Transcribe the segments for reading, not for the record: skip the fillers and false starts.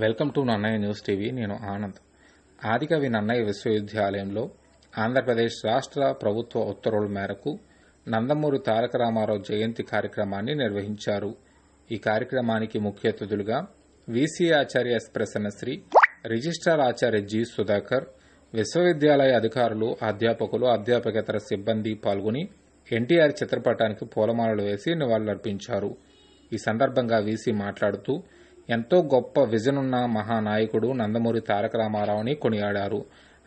Welcome to Nannayya news TV. నేను ఆనంద్. ఆదికవి నన్నయ్య విశ్వవిద్యాలయంలో ఆంధ్రప్రదేశ్ రాష్ట్ర ప్రభుత్వ ఉత్తర్వుల మేరకు నందమూరి తారక రామారావు జయంతి కార్యక్రమాన్ని నిర్వహించారు. ఈ కార్యక్రమానికి ముఖ్య అతిథులుగా వీసీ ఆచార్య ఎస్ ప్రసన్నశ్రీ, రిజిస్ట్రార్ ఆచార్య జి సుధాకర్, విశ్వవిద్యాలయ అధికారులు, అధ్యాపకులు, అధ్యాపకేతర సిబ్బంది పాల్గొని ఎన్టీఆర్ చిత్రపటానికి పూలమాలలు వేసి నివాళులర్పించారు. ఈ సందర్భంగా వీసీ మాట్లాడుతూ ఎంతో గొప్ప విజన్ ఉన్న మహానాయకుడు నందమూరి తారక రామారావుని కొనియాడారు.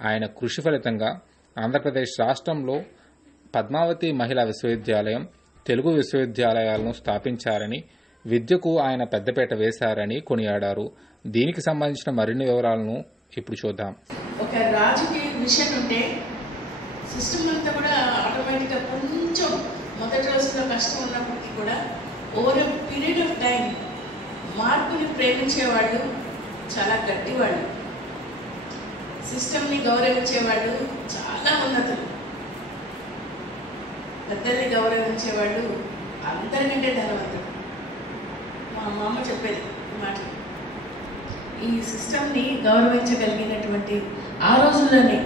ఆయన కృషి ఫలితంగా ఆంధ్రప్రదేశ్ రాష్ట్రంలో పద్మావతి మహిళా విశ్వవిద్యాలయం, తెలుగు విశ్వవిద్యాలయాలను స్థాపించారని, విద్యకు ఆయన పెద్దపీట వేశారని కొనియాడారు. దీనికి సంబంధించిన మరిన్ని వివరాలను ఇప్పుడు చూద్దాం. ఒక రాజకీయ విషయం ఉంటే సిస్టమ్ అంతా కూడా ఆటోమేటిక్గా కొంచెం మొదటి రోజుల్లో కష్టం ఉన్నప్పటికీ కూడా over a period of time మార్పుని ప్రేమించేవాళ్ళు చాలా గట్టివాళ్ళు, సిస్టమ్ని గౌరవించేవాళ్ళు చాలా ఉన్నతులు, పెద్దల్ని గౌరవించేవాళ్ళు అందరికంటే ధనవంతులు. మా అమ్మ చెప్పేది మాట, ఈ సిస్టమ్ని గౌరవించగలిగినటువంటి ఆ రోజుల్లోనే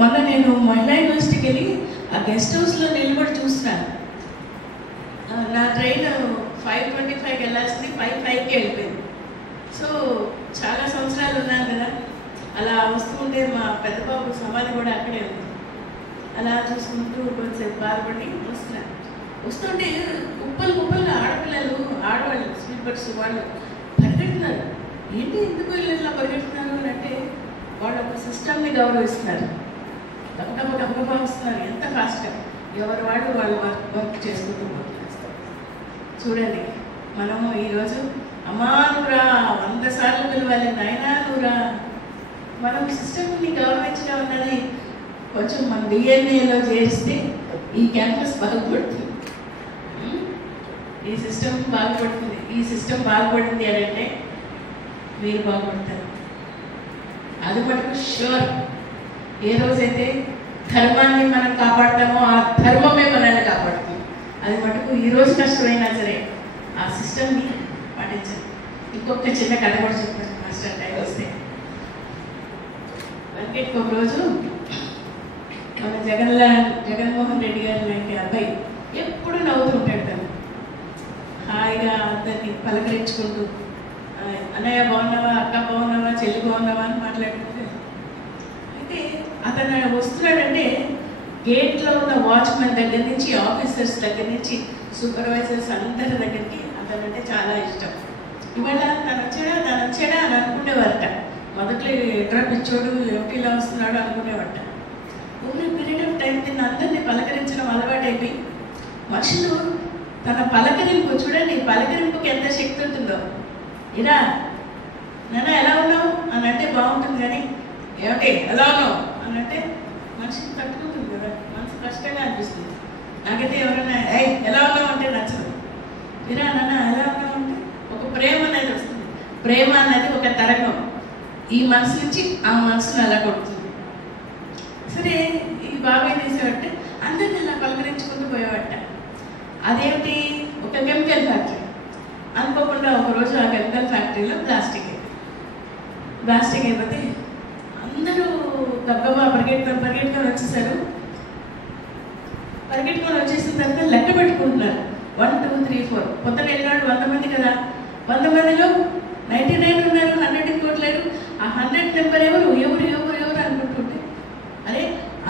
మొన్న నేను మహిళా యూనివర్సిటీకి వెళ్ళి ఆ గెస్ట్ హౌస్లో నిలబడి చూస్తున్నాను. నా ట్రైన్ 5:25కి వెళ్ళాల్సింది 5:05కి వెళ్ళిపోయింది. సో చాలా సంవత్సరాలు ఉన్నాను కదా, అలా వస్తూ ఉంటే మా పెద్ద బాబు సమాధి కూడా అక్కడే ఉంది. అలా చూసుకుంటూ కొంచెంసేపు బాధపడి వస్తున్నాను. వస్తుంటే కుప్పలు ఆడపిల్లలు, ఆడవాళ్ళు, స్లీపర్స్ వాళ్ళు పరిగెడుతున్నారు. ఏంటి ఎందుకు ఇలా పరిగెడుతున్నారు అని అంటే వాళ్ళు ఒక సిస్టమ్ని గౌరవిస్తున్నారు. డబ్బా వస్తున్నారు ఎంత ఫాస్ట్గా, ఎవరు వాళ్ళు వర్క్ చేసుకుంటూ పోతున్నారు. చూడండి, మనము ఈరోజు అమ్మా నువ్వురా 100 సార్లు పిలవాలి, నాయనా నువ్వురా. మనం సిస్టమ్ని గౌరవించడం అన్నది కొంచెం మన డిఎన్ఏలో చేస్తే ఈ క్యాంపస్ బాగుపడుతుంది, ఈ సిస్టమ్ బాగుపడుతుంది. ఈ సిస్టమ్ బాగుపడింది అని అంటే మీరు బాగుపడతారు, అది మటుకు షూర్. ఏ రోజైతే ధర్మాన్ని మనం కాపాడతామో ఆ ధర్మమే మనల్ని కాపాడుతుంది. అది మటుకు ఈరోజు కష్టమైనా సరే ఆ సిస్టమ్ని పాటించాలి. ఇంకొక చిన్న కథ కూడా చెప్పాను మాస్టర్ టైం వస్తే. వెంకట్కి ఒక రోజు మన జగన్మోహన్ రెడ్డి గారు లాంటి అబ్బాయి ఎప్పుడు నవ్వుతూ ఉంటాడు. తను హాయిగా అందరినీ పలకరించుకుంటూ అన్నయ్య బాగున్నావా, అక్క బాగున్నావా, చెల్లి బాగున్నావా అని మాట్లాడుకుంటాడు. అయితే అతను వస్తున్నాడంటే గేట్లో ఉన్న వాచ్మెన్ దగ్గర నుంచి, ఆఫీసర్స్ దగ్గర నుంచి, సూపర్వైజర్స్ అందరి దగ్గరికి అతనంటే చాలా ఇష్టం. ఇవాళ తను వచ్చాడా అని అనుకునేవారట. మొదట్లో ఎట్రా పిచ్చోడు, ఏమిటిలా వస్తున్నాడు అనుకునేవారట. ఓన్లీ పీరియడ్ ఆఫ్ టైం తిన్న అందరినీ పలకరించడం అలవాటైపోయి మనుషులు తన పలకరింపు చూడండి, పలకరింపుకి ఎంత శక్తి ఉంటుందో. ఇరా నాన్న ఎలా ఉన్నావు అని అంటే బాగుంటుంది, కానీ ఏమిటి ఎలా ఉన్నావు అని అంటే మనిషికి తట్టుకుంటుంది కదా, మనసు కష్టంగా అనిపిస్తుంది. నాకైతే ఎవరైనా ఎలా ఉన్నావు అంటే నచ్చదు. ఇరా నాన్న ఎలా ఉన్నావు అంటే ఒక ప్రేమ అనేది వస్తుంది. ప్రేమ అనేది ఒక తరంగం, ఈ మనసు నుంచి ఆ మనసును అలా కొడుతుంది. సరే, ఈ బాగా ఏం చేసేవాటే అందరినీ అలా పలకరించుకుంటూ పోయేవాట. అదేమిటి, ఒక కెమికల్ ఫ్యాక్టరీ. అనుకోకుండా ఒకరోజు ఆ కెమికల్ ఫ్యాక్టరీలో ప్లాస్టిక్ అయిపోతే అందరూ గబ్బగా పరిగెట్టుకొని వచ్చేసారు. పరిగెట్టుకొని వచ్చేసిన తర్వాత లెక్క పెట్టుకుంటున్నారు. 1, 2, 3, 4 పొద్దున వెళ్ళినాడు 100 మంది కదా, 100 మందిలో 99 ఉన్నారు, 100 ఇంకోట్లేరు. ఆ 100 నెంబర్ ఎవరు అనుకుంటుంటే, అరే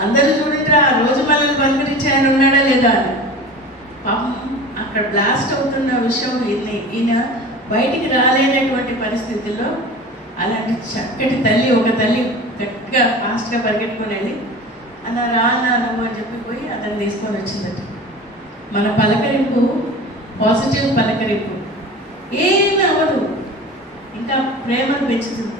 అందరూ చూడండి ఆ రోజు మనల్ని పలకరించి ఆయన ఉన్నాడా లేదా అని. పాపం అక్కడ బ్లాస్ట్ అవుతున్న విషయం ఈయన బయటికి రాలేనటువంటి పరిస్థితుల్లో అలాంటి చక్కటి తల్లి, ఒక తల్లి గట్టిగా ఫాస్ట్గా పరిగెట్టుకుని వెళ్ళి అలా రానా నువ్వు అని చెప్పిపోయి అతను తీసుకొని వచ్చిందట. మన పలకరింపు పాజిటివ్ పలకరింపు ఏమీ అవ్వదు, ఇంకా ప్రేమను పెంచుతుంది.